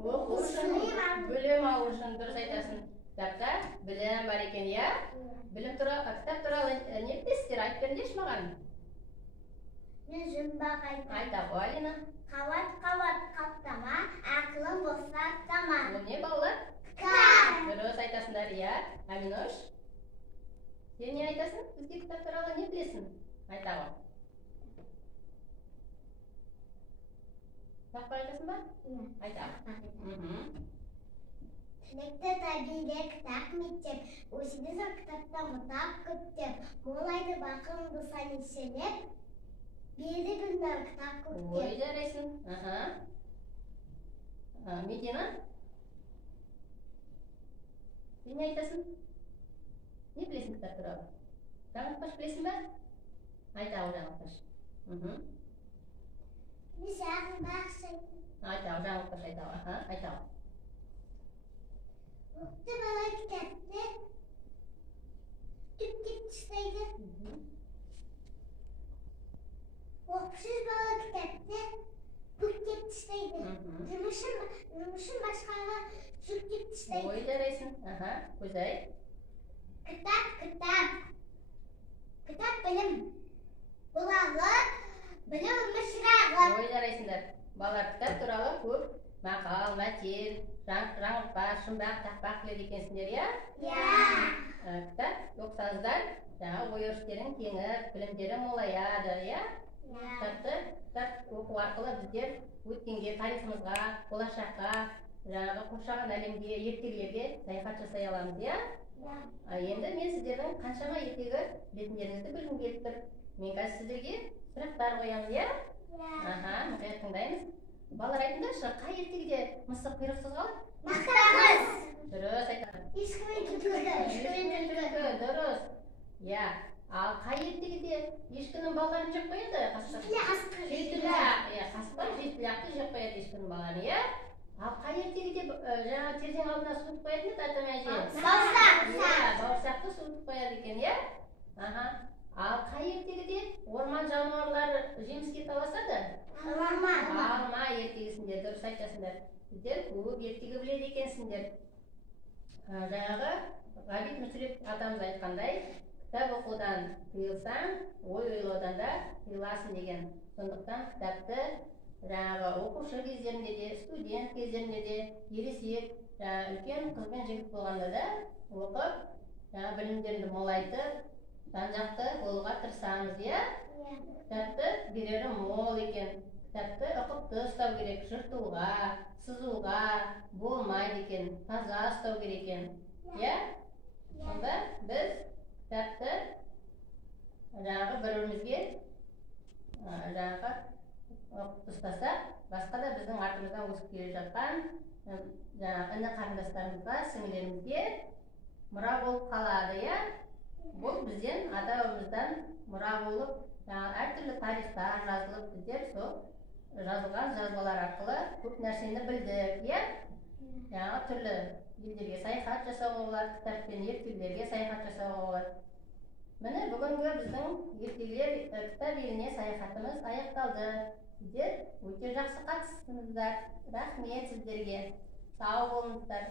оқу үшін, білім алу үшін. Дұрыс айтасың. Кітапта білім бар екен, иә? Кітап туралы не білесіздер? Айтып беріңдерші маған. Мен жұмбақ айтам. Айта ғой, Алина. Қабат қаптама, ақылың болса аттама. Бұл не, балалар? Кітап. Дұрыс айтасыңдар, иә? Аминош? Сен не айтасың? Бізге кітап туралы не білесің? Айта ғой. Тақпай айтасың ба? Айта ғой. Тілекті табиде кітап мектеп, өсіде зор кітапта мұтап көптеп, молайды бақымды сан еселеп, беді білмем кітап көптеп. Ой, жарайсың. Медина? Сен не айтасың? Не білесің кітап туралы? Жаңылтпаш білесің ба? Айта ғой, жаңылтпаш. Мен жағын бақсайтын. Айта ғой, жаңылтпаш айта ғой. Айта ғой. Оқты бала кітапты түптеп тастайды. Оқышсыз бала кітапты бүктеп тастайды. Жұмышын басқаға жүктеп тастайды. Ой, жарайсың. Көзай. Кітап білім бұлағы, білім өмір шырағы. Ой, жарайсыңдар. Балалар кітап туралы көп мақал, мәтел, жаңылтпаш, жұмбақ, тақпақ біледі екенсіңдер, иә? Иә. Кітап оқысаңыздар, жаңағы ой өрістерің кеңіп, білімдері молаяды, иә? Кітап оқу арқылы біздер өткенге, тарихымызға, болашаққа, жаңағы қоршаған әлемге, ертегілерге саяхат жасай аламыз, иә? Енді мен сіздердің қаншама ертегі білетіндеріңізді білгім келіп тұр. Мен қазір сіздерге сұрақтар қоямын, иә? Мұқият тыңдаймыз. Балалар айтыңдаршы, қай ертегіде мысық құйрықсыз қалады? Мақтамыз. Дұрыс айтады. Ешкімен түлкі. Дұрыс. Иә. Ал қай ертегіде ешкінің балаларын жеп қояды? Қасықтар жетілақты жеп қояды ешкінің балаларын, иә? Ал қай ертегіде жаңа терезенің алдына суытып қоятын еді атам әже? Бауырсақты суытып қояды екен, иә? Ал қай ертегіде орман жануарлары жеміске таласады? Алма ертегісінде. Дұрыс айтасыңдар. Сіздер көп ертегі біледі екенсіңдер. Жаңағы Ғабит Мүсіреп атамыз айтқандай, кітап оқудан тыйылсаң, ой ойлаудан да тыйыласың деген. Сондықтан кітапты жаңағы оқушы кездерінде де, студент кездерінде де, ересек, үлкен қыз бен жігіт болғанда да оқып, білімдеріңді молайтып, жан-жақты болуға тырысамыз, иә? Кітапты берері мол екен. Кітапты ұқыпты ұстау керек, жыртуға, сызуға болмайды екен, таза ұстау керек екен. Иә? Сонда біз кітапты жаңағы бір-бірімізге жаңағы ұқыпты ұстасақ, басқа да біздің артымыздан өсіп келе жатқан жаңағы іні қарындастарымызға, сіңілерімізге мұра болып қалады, иә? Бұл бізден ата-бабамыздан мұра болып, әртүрлі тарихтар жазылып, біздер сол жазылған жазбалар арқылы көп нәрсені білдік, иә? Жаңағы түрлі елдерге саяхат жасауға болады, кітаппен ертегілерге саяхат жасауға болады. Міне бүгінгі біздің ертегілер кітап еліне саяхатымыз аяқталды. Сіздер өте жақсы қатыстыңыздар. Рахмет сіздерге. Сау болыңыздар.